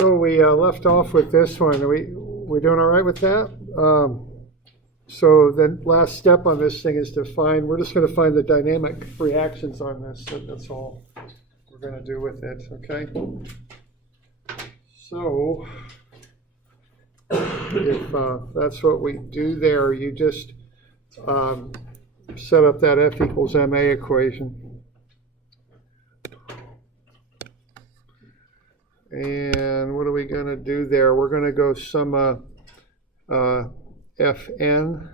So we left off with this one. We doing all right with that? So the last step on this thing is to find, we're just going to find the dynamic reactions on this. That's all we're going to do with it, okay? So if that's what we do there, you just set up that F equals MA equation. And what are we going to do there? We're going to go sum Fn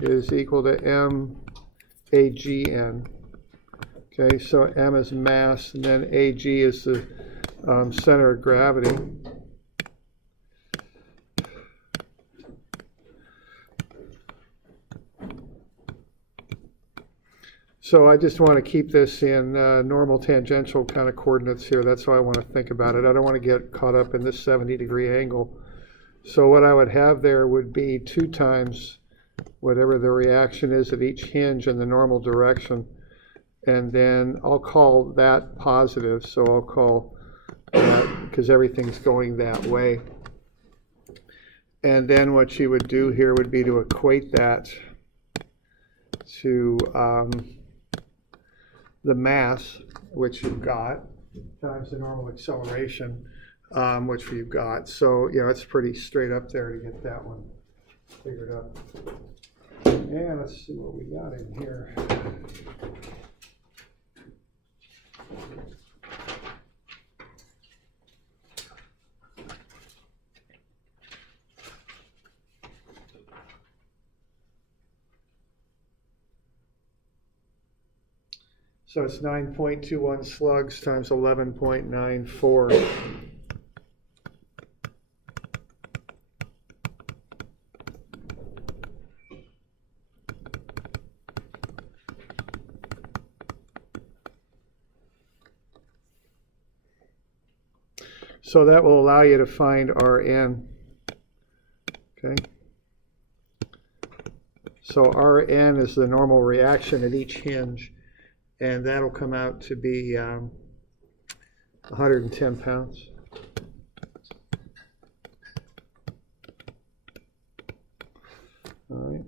is equal to MAGN. Okay, so M is mass, and then AG is the center of gravity. So I just want to keep this in normal tangential kind of coordinates here. That's how I want to think about it. I don't want to get caught up in this 70-degree angle. So what I would have there would be 2 times whatever the reaction is at each hinge in the normal direction. And then I'll call that positive. So I'll call that, because everything's going that way. And then what you would do here would be to equate that to the mass, which you've got, times the normal acceleration, which we've got. So, you know, it's pretty straight up there to get that one figured out. And let's see what we got in here. So it's 9.21 slugs times 11.94. So that will allow you to find Rn. Okay. So Rn is the normal reaction at each hinge. And that'll come out to be 110 pounds. All right.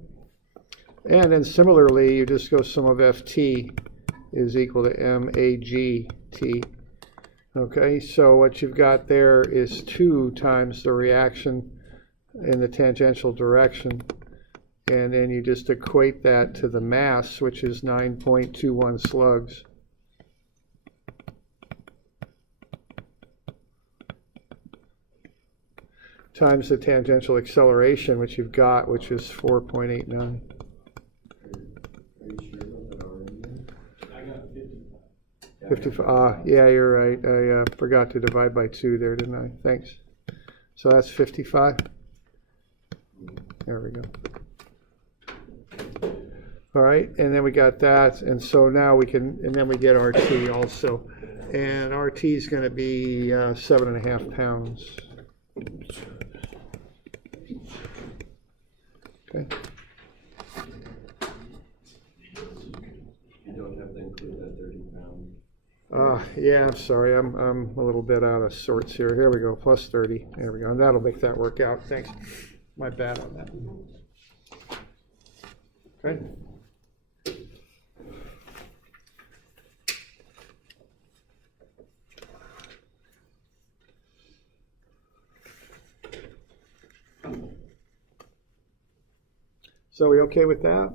And then similarly, you just go sum of Ft is equal to MAGT. Okay, so what you've got there is 2 times the reaction in the tangential direction. And then you just equate that to the mass, which is 9.21 slugs. Times the tangential acceleration, which you've got, which is 4.89. I got 55. Yeah, you're right. I forgot to divide by 2 there, didn't I? Thanks. So that's 55. There we go. All right, and then we got that, and so now we can, and then we get RT also. And RT is going to be 7.5 pounds. Okay. You don't have to include that 30 pounds. Yeah, I'm sorry, I'm a little bit out of sorts here. Here we go, plus 30. There we go, and that'll make that work out. Thanks. My bad on that. Okay. So are we okay with that?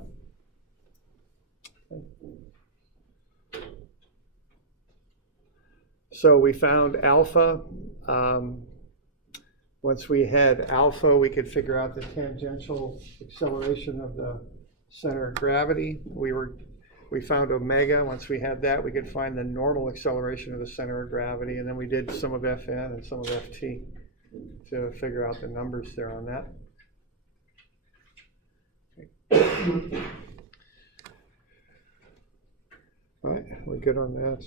So we found alpha. Once we had alpha, we could figure out the tangential acceleration of the center of gravity. We found omega. Once we had that, we could find the normal acceleration of the center of gravity. And then we did some of Fn and some of Ft to figure out the numbers there on that. All right, we're good on that.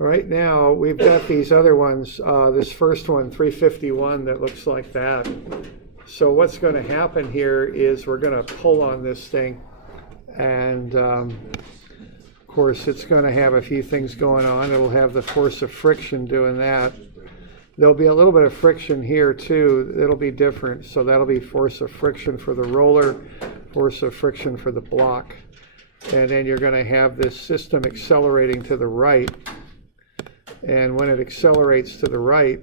All right, now we've got these other ones. This first one, 351, that looks like that. So what's going to happen here is we're going to pull on this thing And of course, it's going to have a few things going on. It'll have the force of friction doing that. There'll be a little bit of friction here too. It'll be different. So that'll be force of friction for the roller, force of friction for the block. And then you're going to have this system accelerating to the right. And when it accelerates to the right,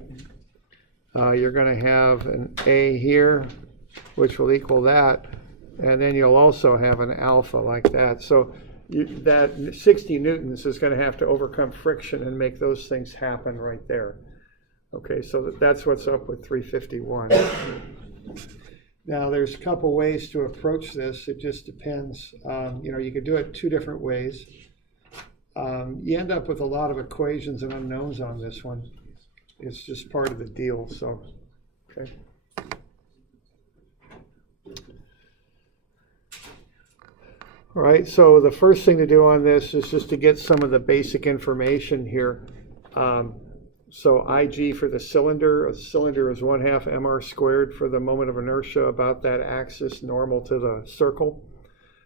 you're going to have an A here, which will equal that. And then you'll also have an alpha like that. So that 60 newtons is going to have to overcome friction and make those things happen right there. Okay, so that's what's up with 351. Now, there's a couple ways to approach this. It just depends. You could do it two different ways. You end up with a lot of equations and unknowns on this one. It's just part of the deal, so, okay. All right, so the first thing to do on this is just to get some of the basic information here. So IG for the cylinder, a cylinder is 1/2 mr squared for the moment of inertia about that axis normal to the circle.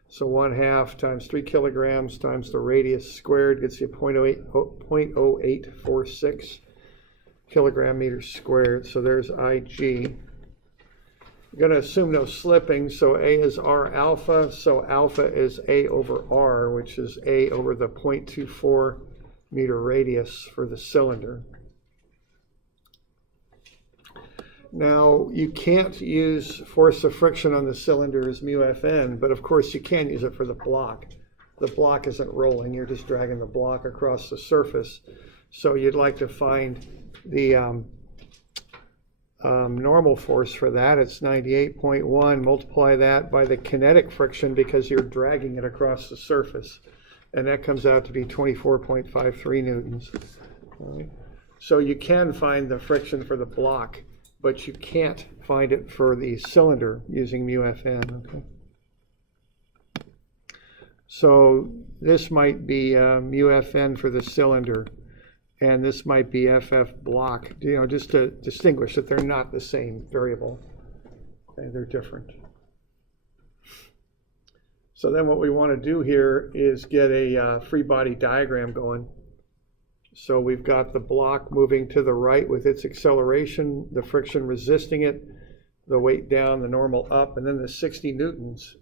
So 1/2 times 3 kilograms times the radius squared gets you 0.0846 kilogram meters squared. So there's IG. I'm going to assume no slipping, so A is R alpha, so alpha is A over R, which is A over the 0.24 meter radius for the cylinder. Now, you can't use force of friction on the cylinder as mu Fn, but of course you can use it for the block. The block isn't rolling, you're just dragging the block across the surface. So you'd like to find the normal force for that. It's 98.1. Multiply that by the kinetic friction because you're dragging it across the surface. And that comes out to be 24.53 newtons. All right. So you can find the friction for the block, but you can't find it for the cylinder using mu Fn. Okay. So this might be mu Fn for the cylinder, and this might be FF block, just to distinguish that they're not the same variable. Okay, they're different. So then what we want to do here is get a free body diagram going. So we've got the block moving to the right with its acceleration, the friction resisting it, the weight down, the normal up, and then the 60 newtons.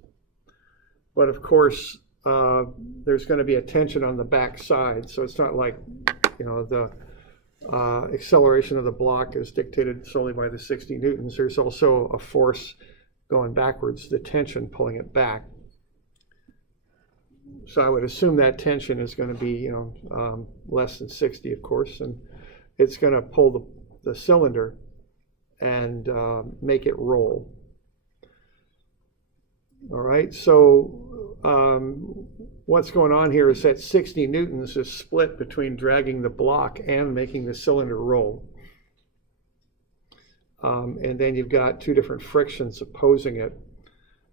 But of course, there's going to be a tension on the back side, so it's not like the acceleration of the block is dictated solely by the 60 newtons. There's also a force going backwards, the tension pulling it back. So I would assume that tension is going to be, less than 60, of course, and it's going to pull the cylinder and make it roll. All right, so what's going on here is that 60 newtons is split between dragging the block and making the cylinder roll. And then you've got two different frictions opposing it.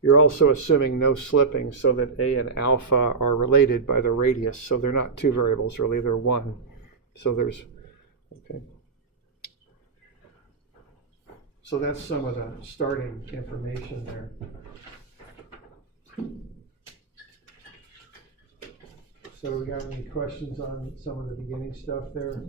You're also assuming no slipping so that A and alpha are related by the radius. So they're not two variables really, they're one. So there's, okay. So that's some of the starting information there. So we got any questions on some of the beginning stuff there?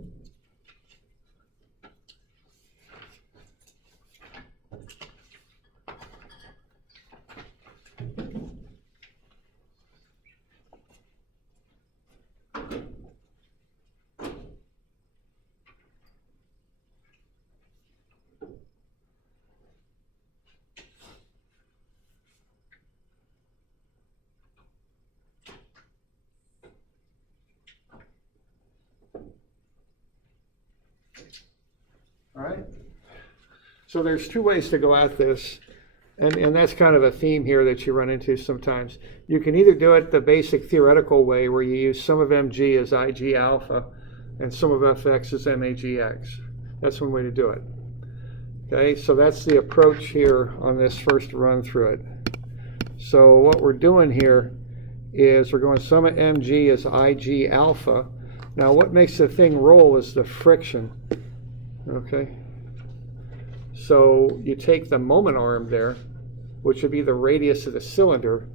All right. So there's two ways to go at this, and that's kind of a theme here that you run into sometimes. You can either do it the basic theoretical way where you use some of mg as ig alpha and some of fx as magx. That's one way to do it. Okay, so that's the approach here on this first run through it. So what we're doing here is we're going some of mg as ig alpha. Now what makes the thing roll is the friction. Okay, so you take the moment arm there, which would be the radius of the cylinder,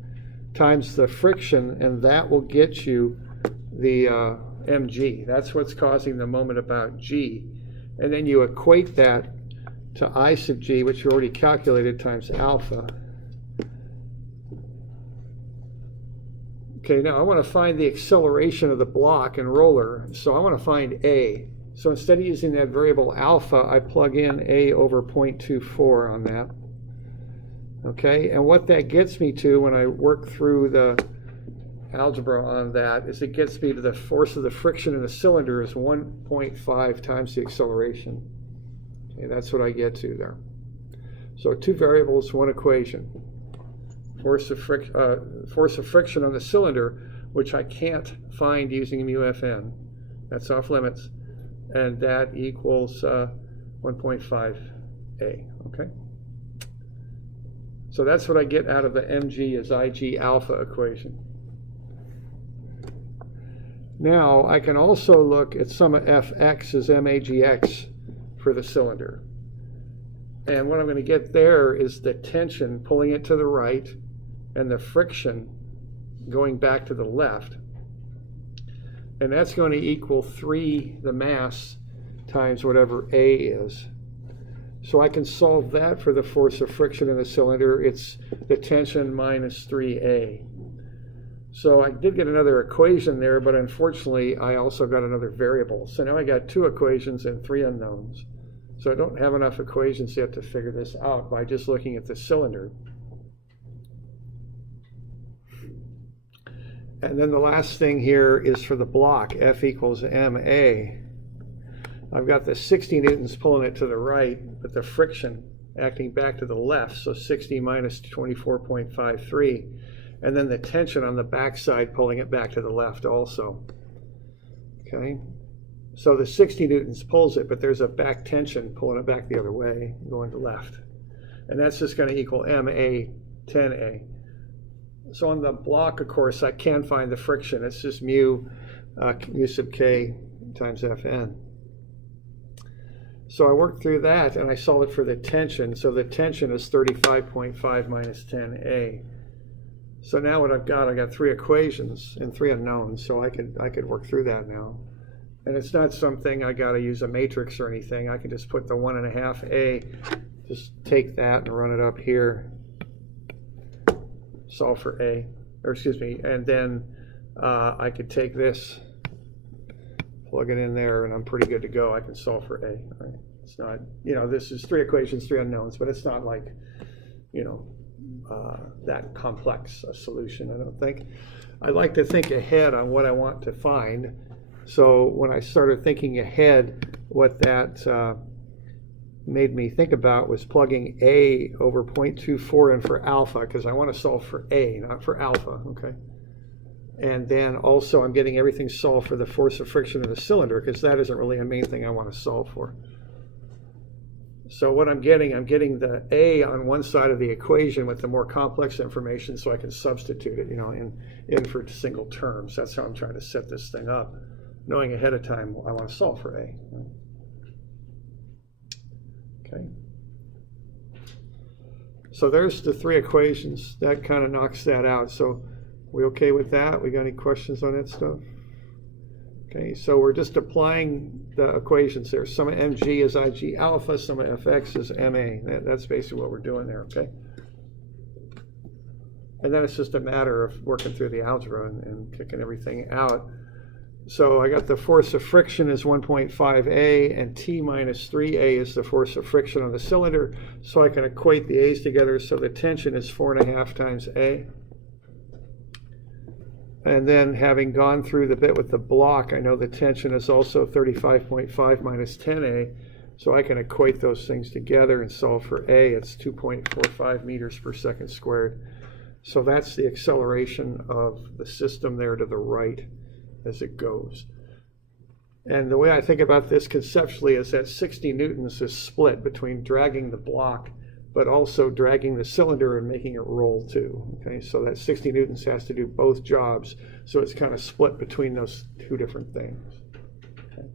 times the friction, and that will get you the mg. That's what's causing the moment about g. And then you equate that to I sub g, which you already calculated, times alpha. Okay, now I want to find the acceleration of the block and roller, so I want to find a. So instead of using that variable alpha, I plug in a over 0.24 on that. Okay, and what that gets me to when I work through the algebra on that is it gets me to the force of the friction in the cylinder is 1.5 times the acceleration. Okay, that's what I get to there. So two variables, one equation. Force of friction on the cylinder, which I can't find using MUFN. That's off limits. And that equals 1.5a, okay? So that's what I get out of the mg as ig alpha equation. Now, I can also look at sum of fx as magx for the cylinder. And what I'm going to get there is the tension pulling it to the right and the friction going back to the left. And that's going to equal 3, the mass, times whatever A is. So I can solve that for the force of friction in the cylinder. It's the tension minus 3A. So I did get another equation there, but unfortunately I also got another variable. So now I got 2 equations and 3 unknowns. So I don't have enough equations yet to figure this out by just looking at the cylinder. And then the last thing here is for the block, F equals ma. I've got the 60 newtons pulling it to the right, but the friction acting back to the left, so 60 minus 24.53. And then the tension on the backside pulling it back to the left also. Okay, so the 60 newtons pulls it, but there's a back tension pulling it back the other way, going to left. And that's just going to equal ma 10a. So on the block, of course, I can find the friction. It's just mu sub k times Fn. So I worked through that, and I solved it for the tension. So the tension is 35.5 minus 10a. So now what I got 3 equations and 3 unknowns. So I could work through that now. And it's not something I got to use a matrix or anything. I can just put the 1.5a, just take that and run it up here. Solve for a, or excuse me, and then I could take this, plug it in there, and I'm pretty good to go. I can solve for a. Right? It's not, this is 3 equations, 3 unknowns, but it's not like, that complex a solution, I don't think. I like to think ahead on what I want to find. So when I started thinking ahead, what that made me think about was plugging a over 0.24 in for alpha, because I want to solve for a, not for alpha, okay? And then also I'm getting everything solved for the force of friction in the cylinder, because that isn't really a main thing I want to solve for. So what I'm getting the a on one side of the equation with the more complex information, so I can substitute it, in for single terms. That's how I'm trying to set this thing up, knowing ahead of time I want to solve for a. Right? Okay. So there's the 3 equations. That kind of knocks that out. So we okay with that? We got any questions on that stuff? Okay, so we're just applying the equations there. Sum of mg is ig alpha, sum of fx is ma. That's basically what we're doing there, okay? And then it's just a matter of working through the algebra and kicking everything out. So I got the force of friction is 1.5a, and T minus 3a is the force of friction on the cylinder. So I can equate the a's together, so the tension is 4.5 times a. And then having gone through the bit with the block, I know the tension is also 35.5 minus 10a. So I can equate those things together and solve for a. It's 2.45 meters per second squared. So that's the acceleration of the system there to the right as it goes. And the way I think about this conceptually is that 60 newtons is split between dragging the block, but also dragging the cylinder and making it roll too. Okay, so that 60 newtons has to do both jobs. So it's kind of split between those 2 different things. Okay.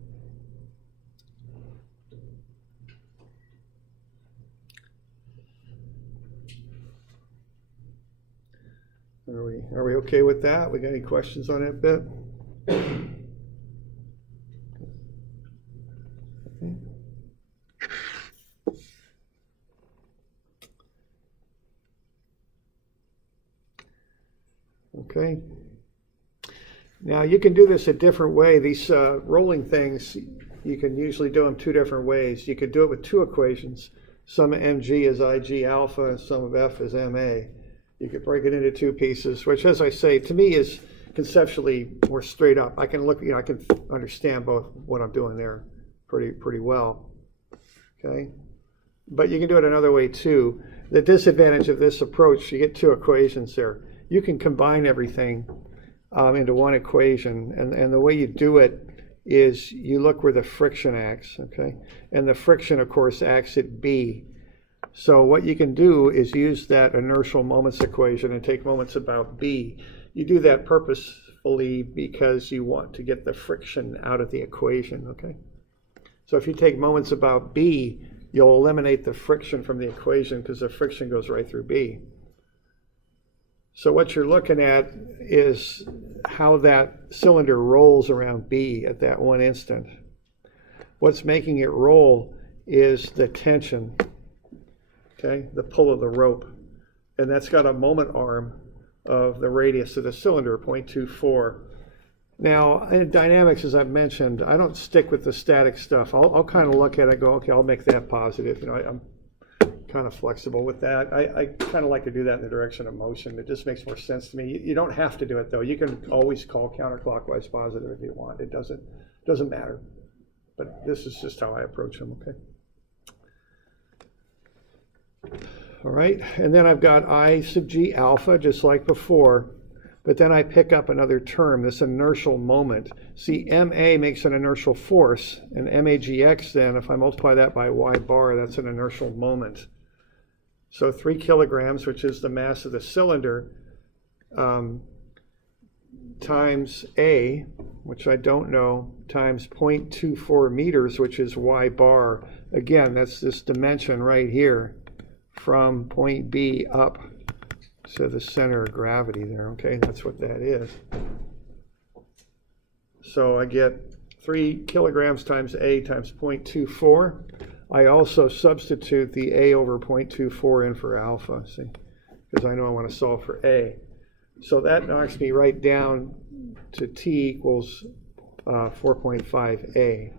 Are we okay with that? We got any questions on that bit? Okay. Now you can do this a different way. These rolling things, you can usually do them two different ways. You could do it with two equations. Some of mg is ig alpha and some of f is ma. You could break it into two pieces, which, as I say, to me is conceptually more straight up. I can look, I can understand both what I'm doing there pretty well. Okay, but you can do it another way too. The disadvantage of this approach, you get two equations there. You can combine everything into one equation, and the way you do it is you look where the friction acts, okay? And the friction, of course, acts at B. So what you can do is use that inertial moments equation and take moments about B. You do that purposefully because you want to get the friction out of the equation, okay? So if you take moments about B, you'll eliminate the friction from the equation because the friction goes right through B. So what you're looking at is how that cylinder rolls around B at that one instant. What's making it roll is the tension, okay, the pull of the rope. And that's got a moment arm of the radius of the cylinder, 0.24. Now, in dynamics, as I've mentioned, I don't stick with the static stuff. I'll kind of look at it and go, okay, I'll make that positive. I'm kind of flexible with that. I kind of like to do that in the direction of motion. It just makes more sense to me. You don't have to do it though. You can always call counterclockwise positive if you want. It doesn't matter. But this is just how I approach them, okay? All right, and then I've got I sub g alpha, just like before, but then I pick up another term, this inertial moment. See, ma makes an inertial force, and magx then, if I multiply that by y bar, that's an inertial moment. So 3 kilograms, which is the mass of the cylinder, times A, which I don't know, times 0.24 meters, which is y bar. Again, that's this dimension right here from point B up to the center of gravity there, okay? That's what that is. So I get 3 kilograms times A times 0.24. I also substitute the A over 0.24 in for alpha, see, because I know I want to solve for A. So that knocks me right down to T equals 4.5 A.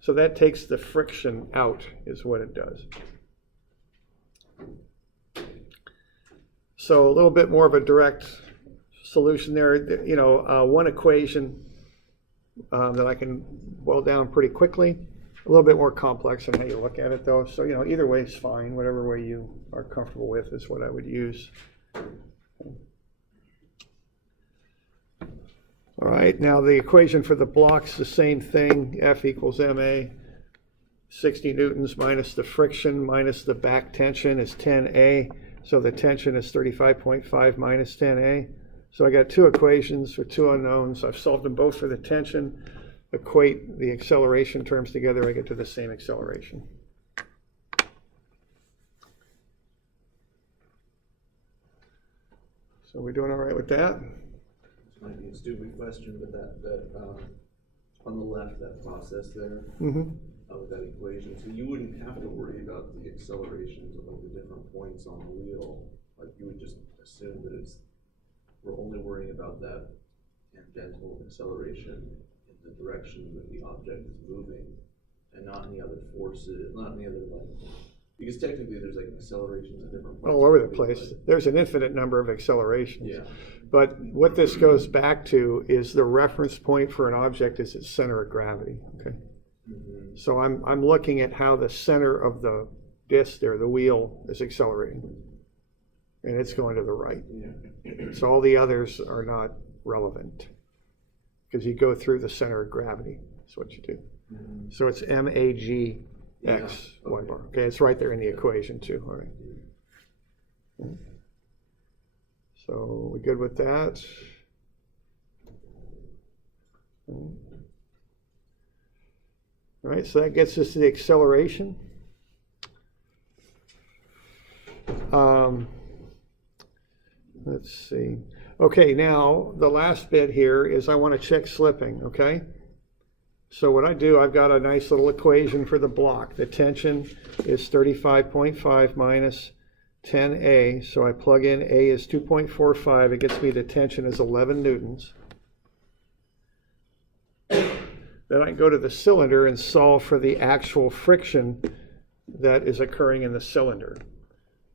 So that takes the friction out, is what it does. So a little bit more of a direct solution there. One equation that I can boil down pretty quickly. A little bit more complex in how you look at it though. So, either way is fine. Whatever way you are comfortable with is what I would use. All right, now the equation for the block's the same thing. F equals ma. 60 newtons minus the friction minus the back tension is 10A. So the tension is 35.5 minus 10A. So I got two equations with two unknowns. I've solved them both for the tension. Equate the acceleration terms together, I get to the same acceleration. So we're doing all right with that? This might be a stupid question, but that on the left, that process there of that equation, so you wouldn't have to worry about the accelerations of the different points on the wheel. Like you would just assume that we're only worrying about that tangential acceleration in the direction that the object is moving, and not any other forces, not any other because technically there's accelerations at different points all over the place. There's an infinite number of accelerations. Yeah. But what this goes back to is the reference point for an object is its center of gravity. Okay. Mm-hmm. So I'm looking at how the center of the disc there, the wheel, is accelerating, and it's going to the right. Yeah. So all the others are not relevant because you go through the center of gravity. That's what you do. Mm-hmm. So it's magx y bar. Okay, it's right there in the equation too. All right. So we good with that? All right, so that gets us to the acceleration. Let's see. Okay, now the last bit here is I want to check slipping, okay? So what I do, I've got a nice little equation for the block. The tension is 35.5 minus 10A. So I plug in A is 2.45. It gets me the tension is 11 newtons. Then I go to the cylinder and solve for the actual friction that is occurring in the cylinder.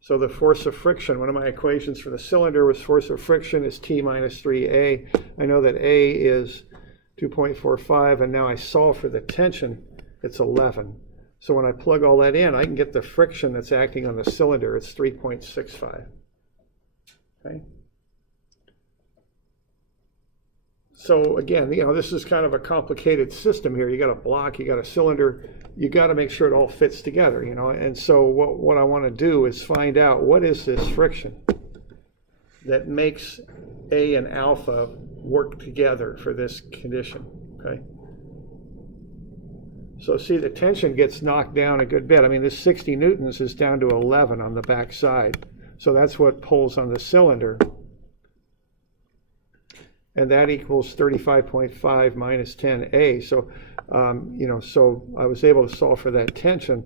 So the force of friction, one of my equations for the cylinder was force of friction is T minus 3A. I know that A is 2.45, and now I solve for the tension, it's 11. So when I plug all that in, I can get the friction that's acting on the cylinder, it's 3.65. Okay? So again, this is kind of a complicated system here. You got a block, you got a cylinder, you got to make sure it all fits together, And so what I want to do is find out what is this friction that makes A and alpha work together for this condition, okay? So see, the tension gets knocked down a good bit. I mean, this 60 newtons is down to 11 on the back side. So that's what pulls on the cylinder. And that equals 35.5 minus 10A. So, so I was able to solve for that tension.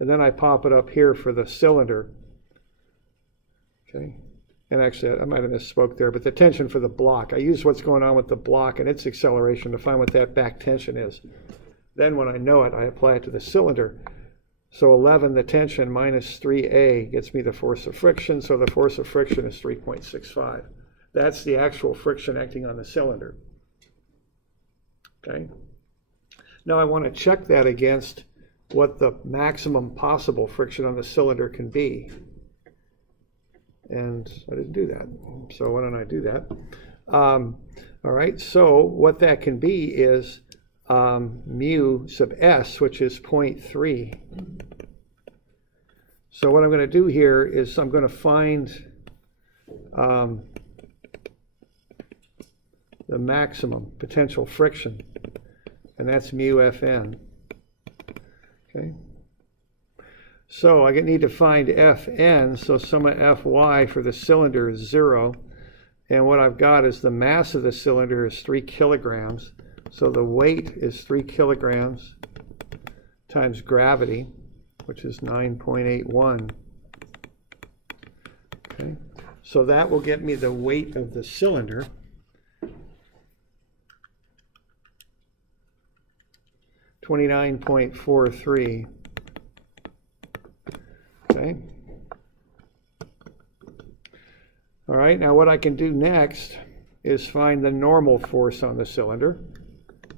And then I pop it up here for the cylinder. Okay. And actually, I might have misspoke there, but the tension for the block. I use what's going on with the block and its acceleration to find what that back tension is. Then when I know it, I apply it to the cylinder. So 11, the tension, minus 3A gets me the force of friction. So the force of friction is 3.65. That's the actual friction acting on the cylinder. Okay. Now I want to check that against what the maximum possible friction on the cylinder can be. And I didn't do that. So why don't I do that? All right, so what that can be is mu sub s, which is 0.3. So what I'm going to do here is I'm going to find the maximum potential friction, and that's mu Fn. Okay. So I need to find Fn, so sum of Fy for the cylinder is 0. And what I've got is the mass of the cylinder is 3 kilograms. So the weight is 3 kilograms times gravity, which is 9.81. Okay. So that will get me the weight of the cylinder. $29.43. Okay. All right, now what I can do next is find the normal force on the cylinder.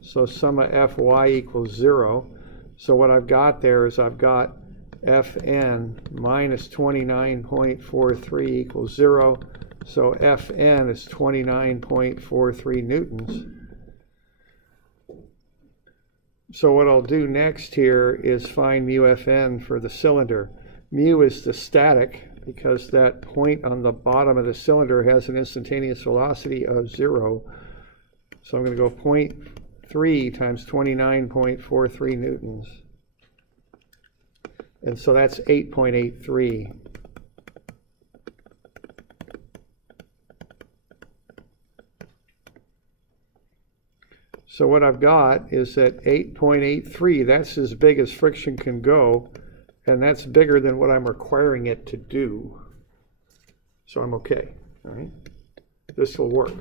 So sum of Fy equals 0. So what I've got there is I've got Fn minus 29.43 equals 0. So Fn is 29.43 newtons. So what I'll do next here is find mu Fn for the cylinder. Mu is the static, because that point on the bottom of the cylinder has an instantaneous velocity of 0. So I'm going to go 0.3 times 29.43 newtons. And so that's 8.83. So what I've got is that 8.83, that's as big as friction can go, and that's bigger than what I'm requiring it to do. So I'm okay, all right? This will work.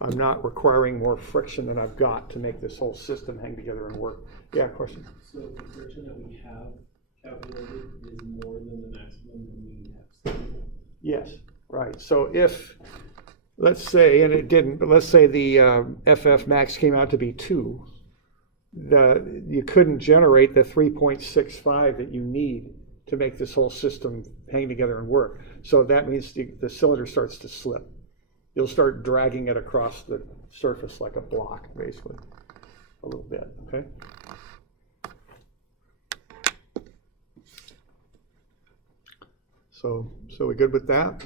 I'm not requiring more friction than I've got to make this whole system hang together and work. Yeah, question? So the friction that we have calculated is more than the maximum we have studied? Yes, right. So if, let's say, and it didn't, but let's say the FF max came out to be 2. You couldn't generate the 3.65 that you need to make this whole system hang together and work. So that means the cylinder starts to slip. You'll start dragging it across the surface like a block, basically, a little bit, okay? So we good with that?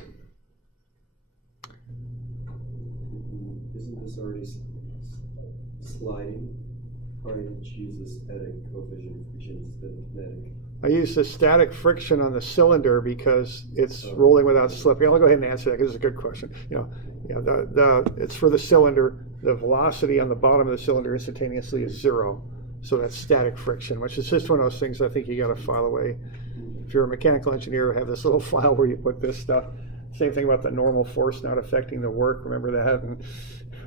Isn't this already sliding? Why didn't you use the static coefficient of friction instead of kinetic? I use the static friction on the cylinder because it's rolling without slipping. I'll go ahead and answer that because it's a good question. Yeah, it's for the cylinder. The velocity on the bottom of the cylinder instantaneously is 0. So that's static friction, which is just one of those things I think you got to file away. If you're a mechanical engineer, have this little file where you put this stuff. Same thing about the normal force not affecting the work. Remember that? And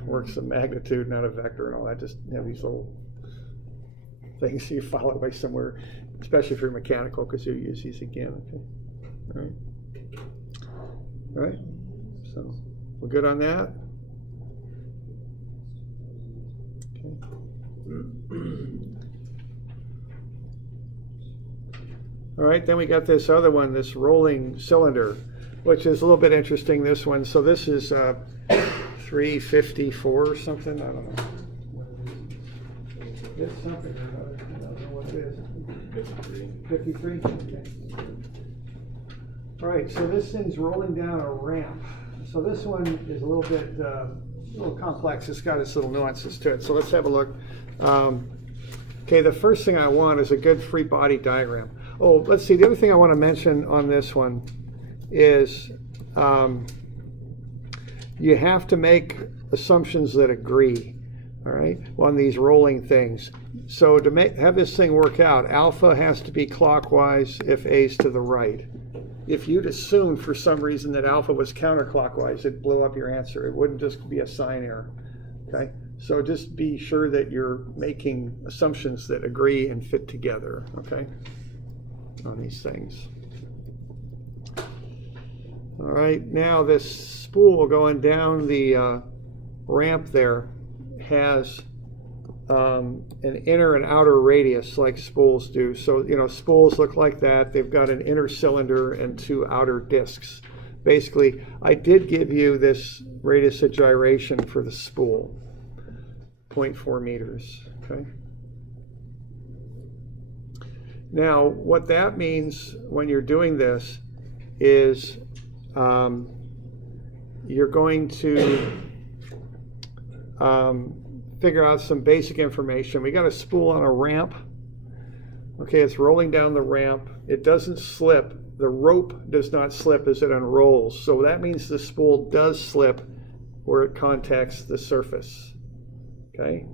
work's a magnitude, not a vector, and all that. Just have these little things you file away somewhere, especially if you're mechanical, because you'll use these again. Okay. All right. All right. So we're good on that. Okay. All right, then we got this other one, this rolling cylinder, which is a little bit interesting, this one. So this is 354 or something, I don't know. It's something or other, I don't know what it is. 53? Okay. All right, so this thing's rolling down a ramp. So this one is a little bit, a little complex. It's got its little nuances to it. So let's have a look. Okay, the first thing I want is a good free body diagram. Oh, let's see, the other thing I want to mention on this one is you have to make assumptions that agree, all right, on these rolling things. So to have this thing work out, alpha has to be clockwise if A's to the right. If you'd assumed for some reason that alpha was counterclockwise, it'd blow up your answer. It wouldn't just be a sign error, okay? So just be sure that you're making assumptions that agree and fit together, okay, on these things. All right, now this spool going down the ramp there has an inner and outer radius like spools do. So, you know, spools look like that. They've got an inner cylinder and 2 outer discs. Basically, I did give you this radius of gyration for the spool, 0.4 meters, okay? Now, what that means when you're doing this is you're going to figure out some basic information. We got a spool on a ramp. Okay, it's rolling down the ramp. It doesn't slip. The rope does not slip as it unrolls. So that means the spool does slip where it contacts the surface. Okay?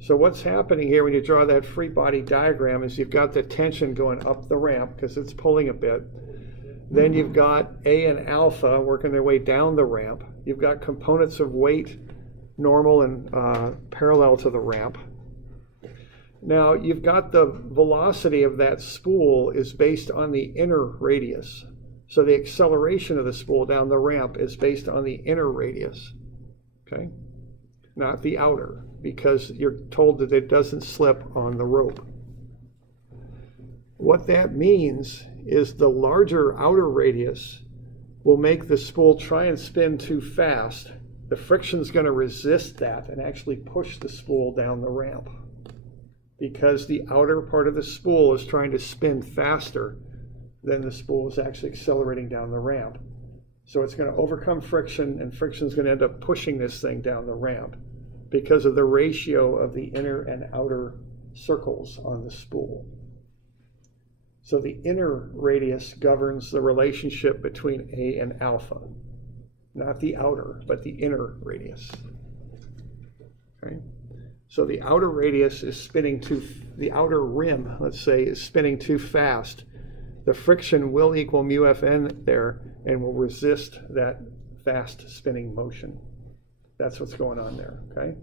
So what's happening here when you draw that free body diagram is you've got the tension going up the ramp because it's pulling a bit. Then you've got A and alpha working their way down the ramp. You've got components of weight, normal and parallel to the ramp. Now you've got the velocity of that spool is based on the inner radius. So the acceleration of the spool down the ramp is based on the inner radius, okay? Not the outer, because you're told that it doesn't slip on the rope. What that means is the larger outer radius will make the spool try and spin too fast. The friction's going to resist that and actually push the spool down the ramp, because the outer part of the spool is trying to spin faster than the spool is actually accelerating down the ramp. So it's going to overcome friction, and friction is going to end up pushing this thing down the ramp because of the ratio of the inner and outer circles on the spool. So the inner radius governs the relationship between A and alpha, not the outer, but the inner radius. Okay? So the outer radius is spinning the outer rim, let's say, is spinning too fast. The friction will equal mu Fn there and will resist that fast spinning motion. That's what's going on there, okay?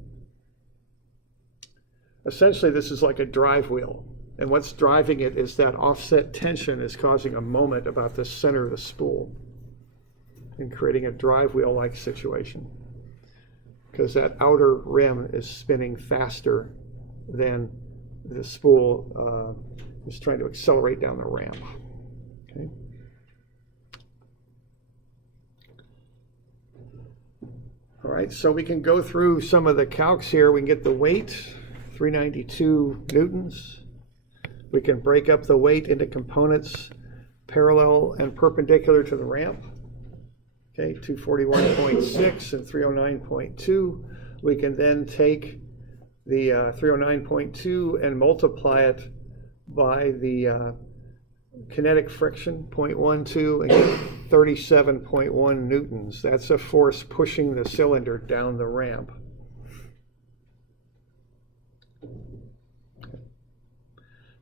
Essentially, this is like a drive wheel. And what's driving it is that offset tension is causing a moment about the center of the spool and creating a drive wheel-like situation, because that outer rim is spinning faster than the spool is trying to accelerate down the ramp. Okay. All right, so we can go through some of the calcs here. We can get the weight, 392 newtons. We can break up the weight into components parallel and perpendicular to the ramp. Okay, 241.6 and 309.2. We can then take the 309.2 and multiply it by the kinetic friction, 0.12, and get 37.1 newtons. That's a force pushing the cylinder down the ramp.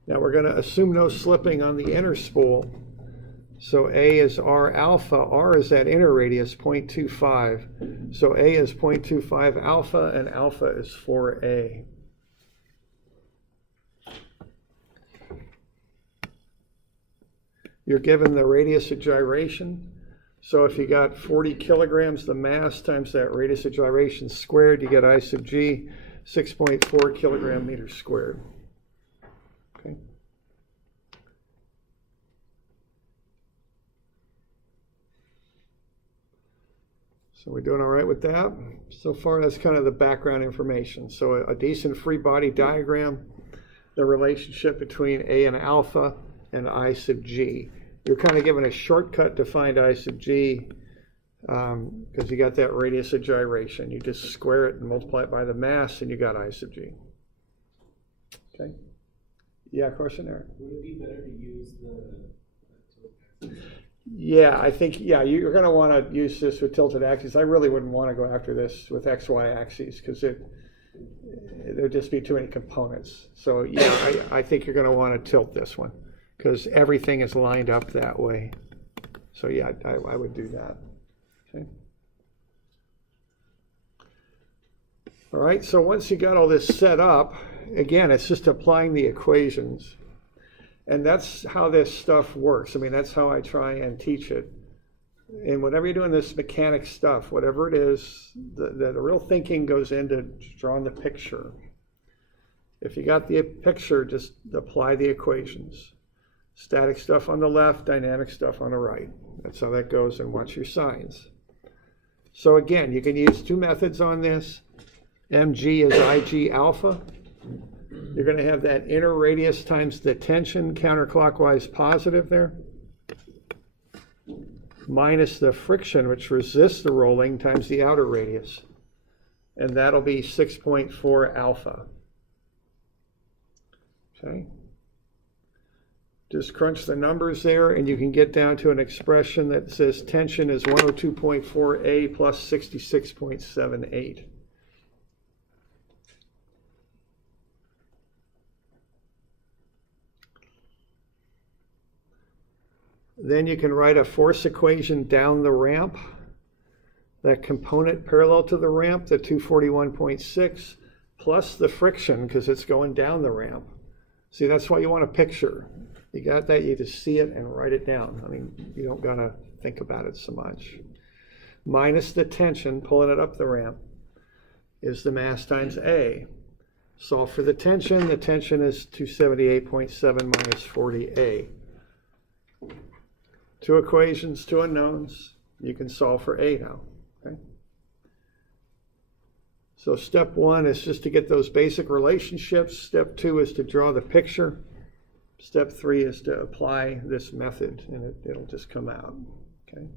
Now we're going to assume no slipping on the inner spool. So A is R alpha. R is that inner radius, 0.25. So A is 0.25 alpha, and alpha is 4A. You're given the radius of gyration. So if you got 40 kilograms, the mass times that radius of gyration squared, you get I sub G, 6.4 kilogram meters squared. Okay. So we're doing all right with that. So far, that's kind of the background information. So a decent free body diagram, the relationship between A and alpha, and I sub G. You're kind of given a shortcut to find I sub G because you got that radius of gyration. You just square it and multiply it by the mass, and you got I sub G. Okay. Yeah, question there. Would it be better to use the Yeah, I think, yeah, you're going to want to use this with tilted axes. I really wouldn't want to go after this with XY axes because there'd just be too many components. So yeah, I think you're going to want to tilt this one because everything is lined up that way. So yeah, I would do that. Okay. All right, so once you got all this set up, again, it's just applying the equations. And that's how this stuff works. I mean, that's how I try and teach it. And whenever you're doing this mechanic stuff, whatever it is, the real thinking goes into drawing the picture. If you got the picture, just apply the equations. Static stuff on the left, dynamic stuff on the right. That's how that goes, and watch your signs. So again, you can use two methods on this. mg is Ig alpha. You're going to have that inner radius times the tension counterclockwise positive there, minus the friction, which resists the rolling, times the outer radius. And that'll be 6.4 alpha. Okay. Just crunch the numbers there, and you can get down to an expression that says tension is 102.4 A plus 66.78. Then you can write a force equation down the ramp. That component parallel to the ramp, the 241.6, plus the friction because it's going down the ramp. See, that's why you want a picture. You got that, you just see it and write it down. I mean, you don't gotta think about it so much. Minus the tension, pulling it up the ramp, is the mass times A. Solve for the tension is 278.7 minus 40A. Two equations, two unknowns. You can solve for A now. Okay? So step one is just to get those basic relationships. Step two is to draw the picture. Step three is to apply this method, and it'll just come out. Okay?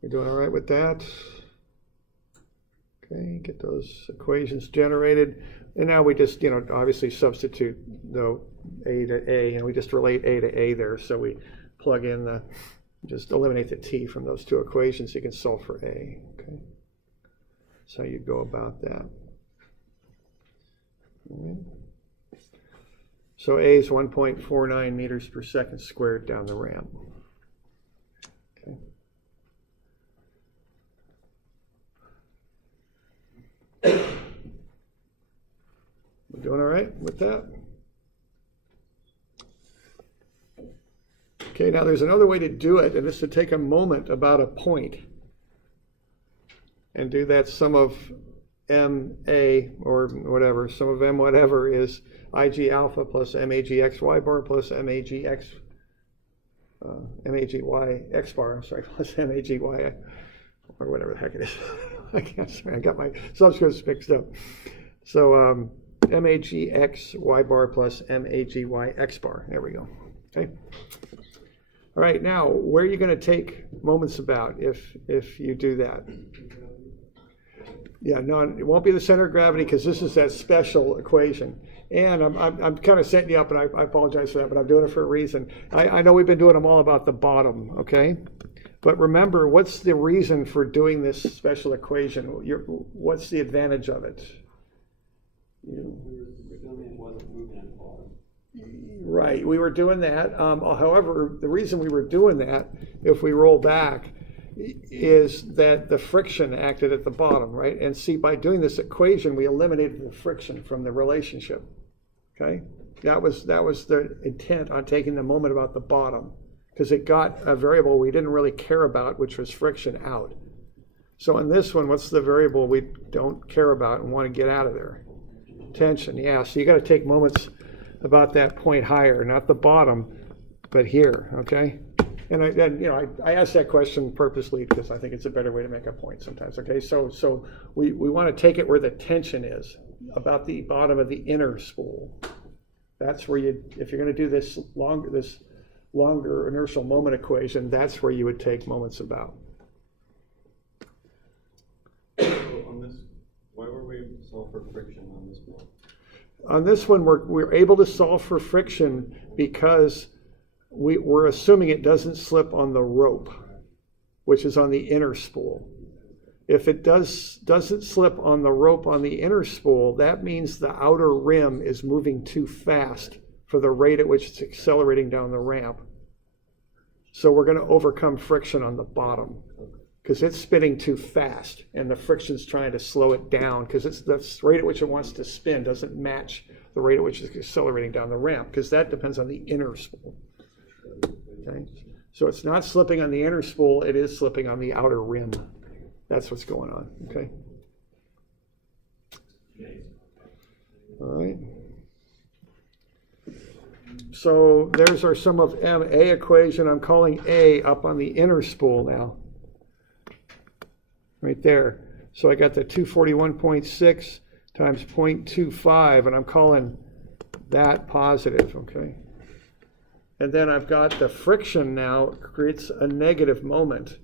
We're doing all right with that? Okay, get those equations generated. And now we just, obviously substitute the A to A, and we just relate A to A there. So we plug in just eliminate the T from those two equations. You can solve for A. Okay, that's how you go about that. All right. So A is 1.49 meters per second squared down the ramp. Okay. We're doing all right with that? Okay, now there's another way to do it, and it's to take a moment about a point and do that sum of MA or whatever, sum of M whatever is IG alpha plus MAG XY bar plus MAG X, MAG Y X bar, I'm sorry, plus MAG Y or whatever the heck it is. I got my subscripts mixed up. So MAG X Y bar plus MAG Y X bar. There we go. Okay. All right. Now, where are you going to take moments about if you do that? Yeah, no, it won't be the center of gravity because this is that special equation. And I'm kind of setting you up, and I apologize for that, but I'm doing it for a reason. I know we've been doing them all about the bottom, okay? But remember, what's the reason for doing this special equation? What's the advantage of it? Right, we were doing that. However, the reason we were doing that, if we roll back, is that the friction acted at the bottom, right? And see, by doing this equation, we eliminated the friction from the relationship, okay? That was the intent on taking the moment about the bottom, because it got a variable we didn't really care about, which was friction, out. So in this one, what's the variable we don't care about and want to get out of there? Tension, yeah. So you got to take moments about that point higher, not the bottom, but here, okay? And I asked that question purposely because I think it's a better way to make a point sometimes, okay? So we want to take it where the tension is, about the bottom of the inner spool. That's where if you're going to do this longer inertial moment equation, that's where you would take moments about. So on this, why were we able to solve for friction on this one? On this one, we're able to solve for friction because we're assuming it doesn't slip on the rope, which is on the inner spool. If it doesn't slip on the rope on the inner spool, that means the outer rim is moving too fast for the rate at which it's accelerating down the ramp. So we're going to overcome friction on the bottom because it's spinning too fast and the friction's trying to slow it down because the rate at which it wants to spin doesn't match the rate at which it's accelerating down the ramp because that depends on the inner spool. Okay, so it's not slipping on the inner spool, it is slipping on the outer rim. That's what's going on, okay? All right. So there's our sum of MA equation. I'm calling A up on the inner spool now. Right there. So I got the 241.6 times 0.25, and I'm calling that positive, okay? And then I've got the friction now creates a negative moment.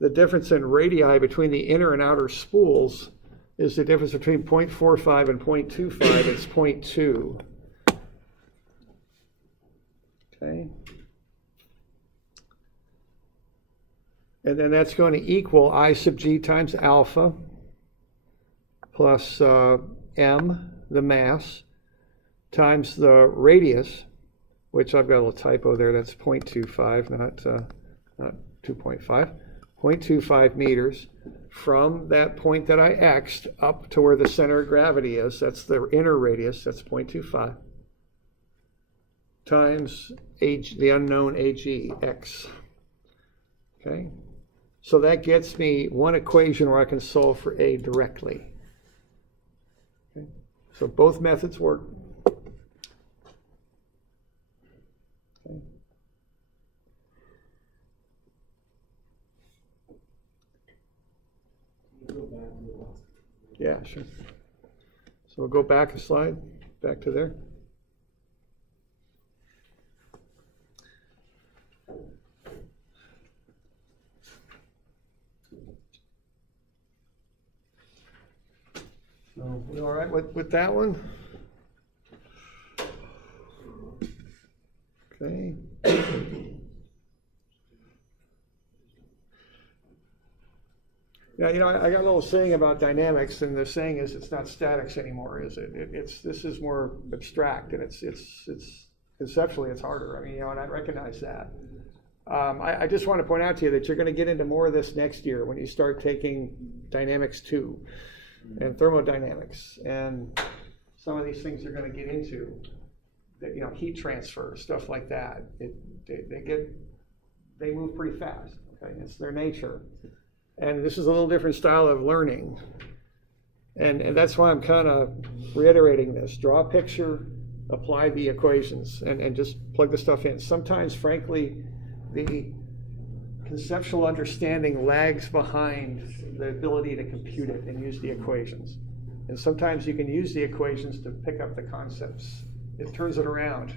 The difference in radii between the inner and outer spools is the difference between 0.45 and 0.25. It's 0.2. Okay. And then that's going to equal I sub g times alpha plus m, the mass, times the radius, which I've got a little typo there, that's 0.25, not 2.5, 0.25 meters from that point that I x'd up to where the center of gravity is, that's the inner radius, that's 0.25, times the unknown ag, x. Okay, so that gets me one equation where I can solve for A directly. Okay. So both methods work. Okay. Yeah, sure. So we'll go back a slide, back to there. So we all right with that one? Okay. Yeah, I got a little saying about dynamics, and the saying is it's not statics anymore, is it? This is more abstract, and it's conceptually it's harder. I mean, and I recognize that. I just want to point out to you that you're going to get into more of this next year when you start taking Dynamics 2 and thermodynamics, and some of these things you're going to get into, that, heat transfer, stuff like that. They move pretty fast. Okay, it's their nature. And this is a little different style of learning. And that's why I'm kind of reiterating this. Draw a picture, apply the equations, and just plug the stuff in. Sometimes, frankly, the conceptual understanding lags behind the ability to compute it and use the equations. And sometimes you can use the equations to pick up the concepts. It turns it around.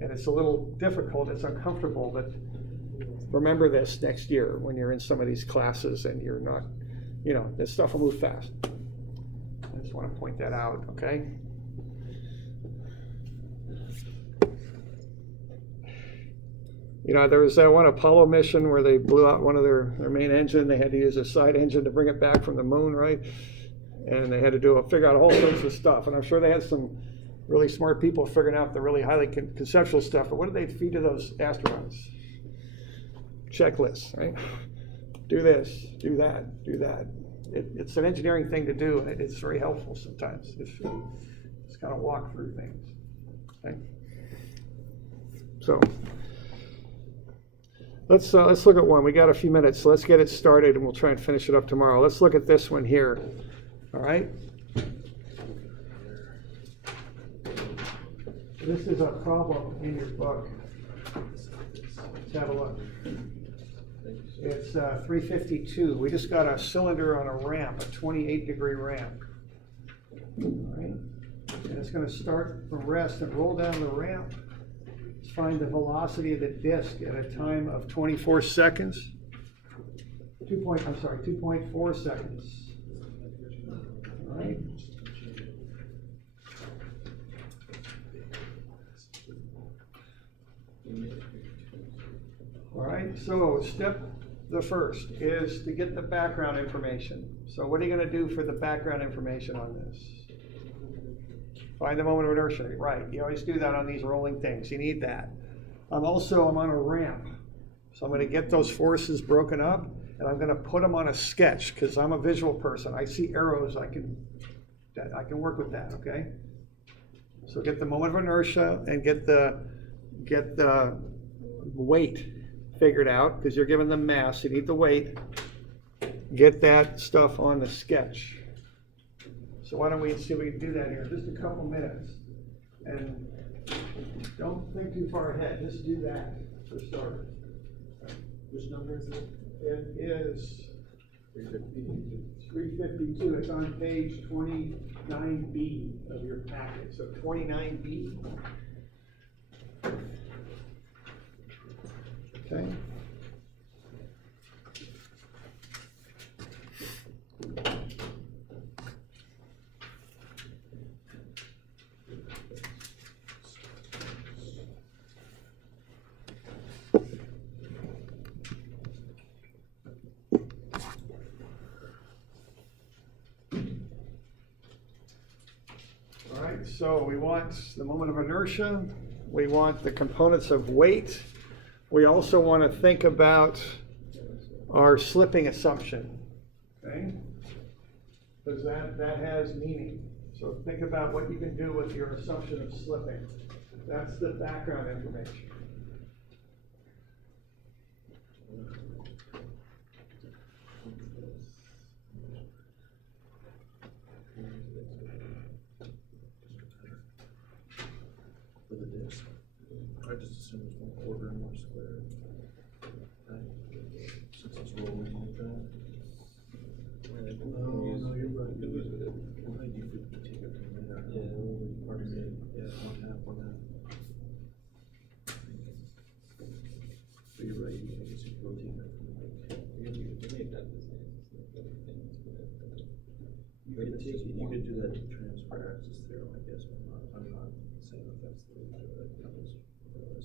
And it's a little difficult, it's uncomfortable, but remember this next year when you're in some of these classes and you're not you know, this stuff will move fast. I just want to point that out, okay? You know, there was that one Apollo mission where they blew out one of their main engine. They had to use a side engine to bring it back from the moon, right? And they had to figure out all sorts of stuff. And I'm sure they had some really smart people figuring out the really highly conceptual stuff. But what did they feed to those astronauts? Checklists, right? Do this, do that, do that. It's an engineering thing to do, and it's very helpful sometimes if you just kind of walk through things. Okay? So let's look at one. We got a few minutes, so let's get it started, and we'll try and finish it up tomorrow. Let's look at this one here. All right. This is a problem in your book. Let's have a look. It's 352. We just got a cylinder on a ramp, a 28-degree ramp. All right. And it's going to start from rest and roll down the ramp. Let's find the velocity of the disk at a time of 24 seconds. 2.4 seconds. All right. All right, so step the first is to get the background information. So what are you going to do for the background information on this? Find the moment of inertia, right. You always do that on these rolling things. You need that. I'm on a ramp. So I'm going to get those forces broken up, and I'm going to put them on a sketch because I'm a visual person. I see arrows. I can work with that, okay? So get the moment of inertia and get the weight figured out because you're given the mass. You need the weight. Get that stuff on the sketch. So why don't we see if we can do that here? Just a couple minutes. And don't think too far ahead. Just do that for starters. Which number is it? It is 352. It's on page 29B of your packet. So 29B. Okay. All right, so we want the moment of inertia. We want the components of weight. We also want to think about our slipping assumption, okay? Because that has meaning. So think about what you can do with your assumption of slipping. That's the background information. For the disk, I just assume it's 1/4 more square. Since it's rolling like that. No, you're right. You could lose it. You could take it from there. Yeah, part of it. Yeah, 1/2. So you're right. I guess you could rotate that from like. You could do that transfer axis theorem, I guess, but I'm not saying that that's the way to do it. That was what I was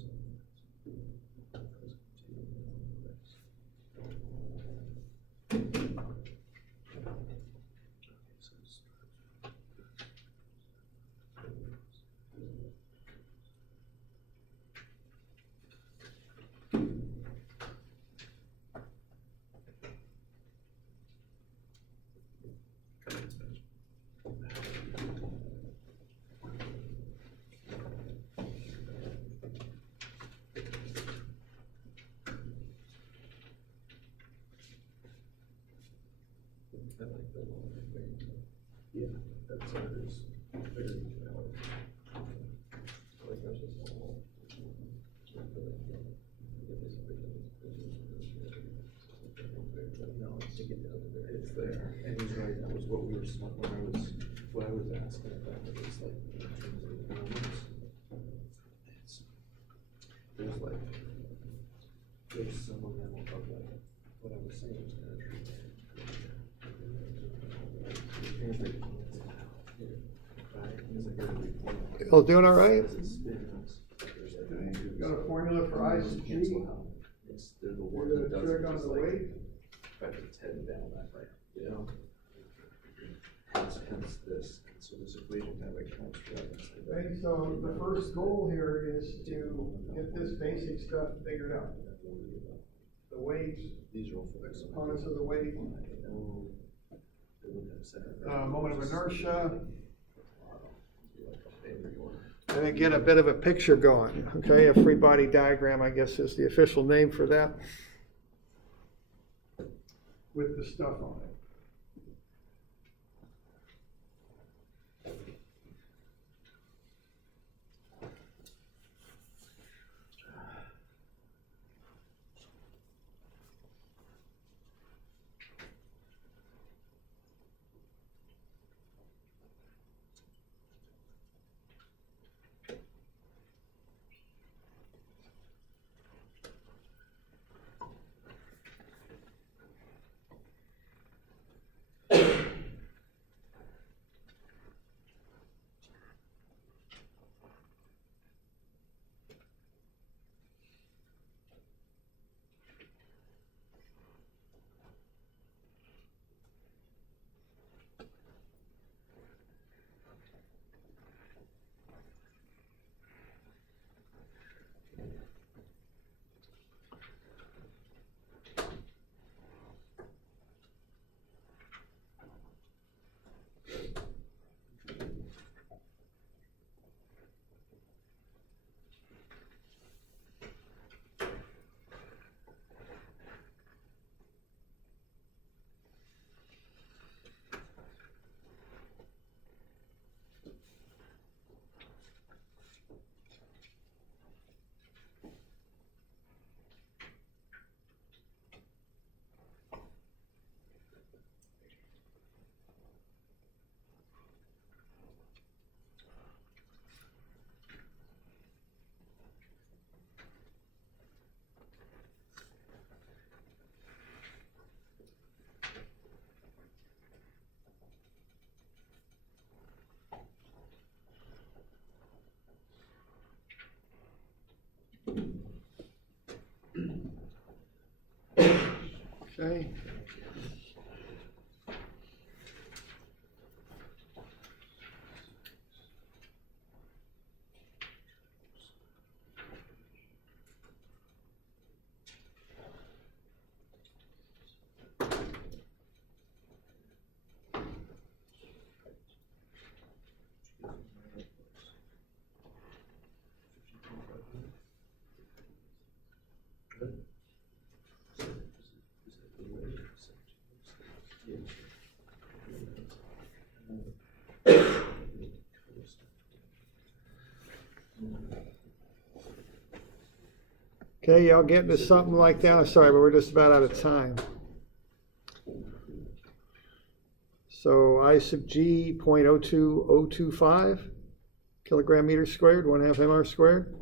yeah, that's very valid. No, it's there. And he's right, that was what we were, what I was asking about, it was like, in terms of the numbers, there's some of them of like, what I was saying was kind of true. Y'all doing all right? As it spins, there's like Got a formula for I sub G. cancel out. It's, there's the one that does it Trig on just the like, weight. try to tend down that right, you know? Hence this, so this equation kind of accounts for that. Okay, so the first goal here is to get this basic stuff figured out. The weight, These are all the fixed. components of the weight, moment of inertia, and then get a bit of a picture going. Okay, a free body diagram, I guess, is the official name for that, with the stuff on it. Okay. Okay, y'all getting to something like that? Sorry, but we're just about out of time. So I sub G 0.02025 kilogram meter squared, 1/2 mR squared.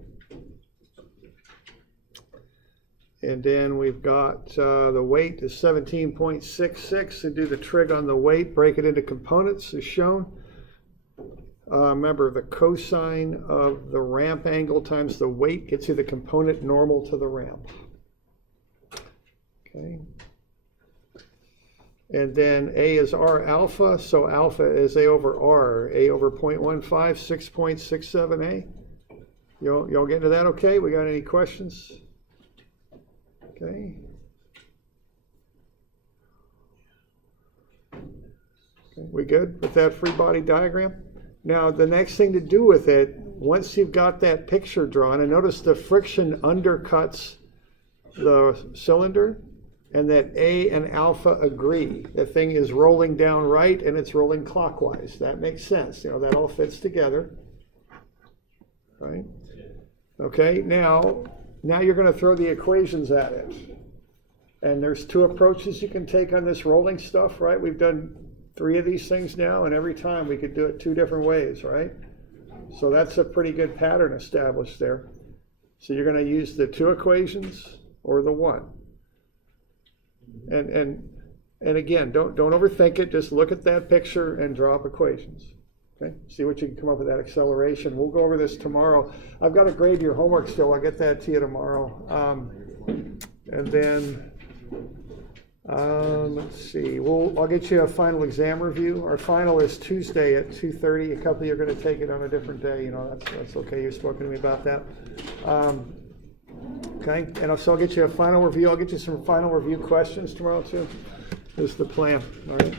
And then we've got the weight is 17.66, and do the trig on the weight, break it into components as shown. Remember, the cosine of the ramp angle times the weight gets you the component normal to the ramp. Okay. And then A is R alpha, so alpha is A over R, A over 0.15, 6.67A. Y'all get into that okay? We got any questions? Okay. Okay, we good with that free body diagram? Now, the next thing to do with it, once you've got that picture drawn, and notice the friction undercuts the cylinder, and that A and alpha agree. The thing is rolling down right, and it's rolling clockwise. That makes sense. You know, that all fits together. Right? Okay, now you're going to throw the equations at it. And there's two approaches you can take on this rolling stuff, right? We've done 3 of these things now, and every time we could do it 2 different ways, right? So that's a pretty good pattern established there. So you're going to use the 2 equations or the 1. And again, don't overthink it. Just look at that picture and draw up equations. Okay, see what you can come up with that acceleration. We'll go over this tomorrow. I've got to grade your homework still. I'll get that to you tomorrow. And then, let's see, I'll get you a final exam review. Our final is Tuesday at 2:30. A couple of you are going to take it on a different day. You know, that's okay. You've spoken to me about that. Okay, and so I'll get you a final review. I'll get you some final review questions tomorrow too. Is the plan, all right?